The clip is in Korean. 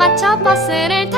Machapa para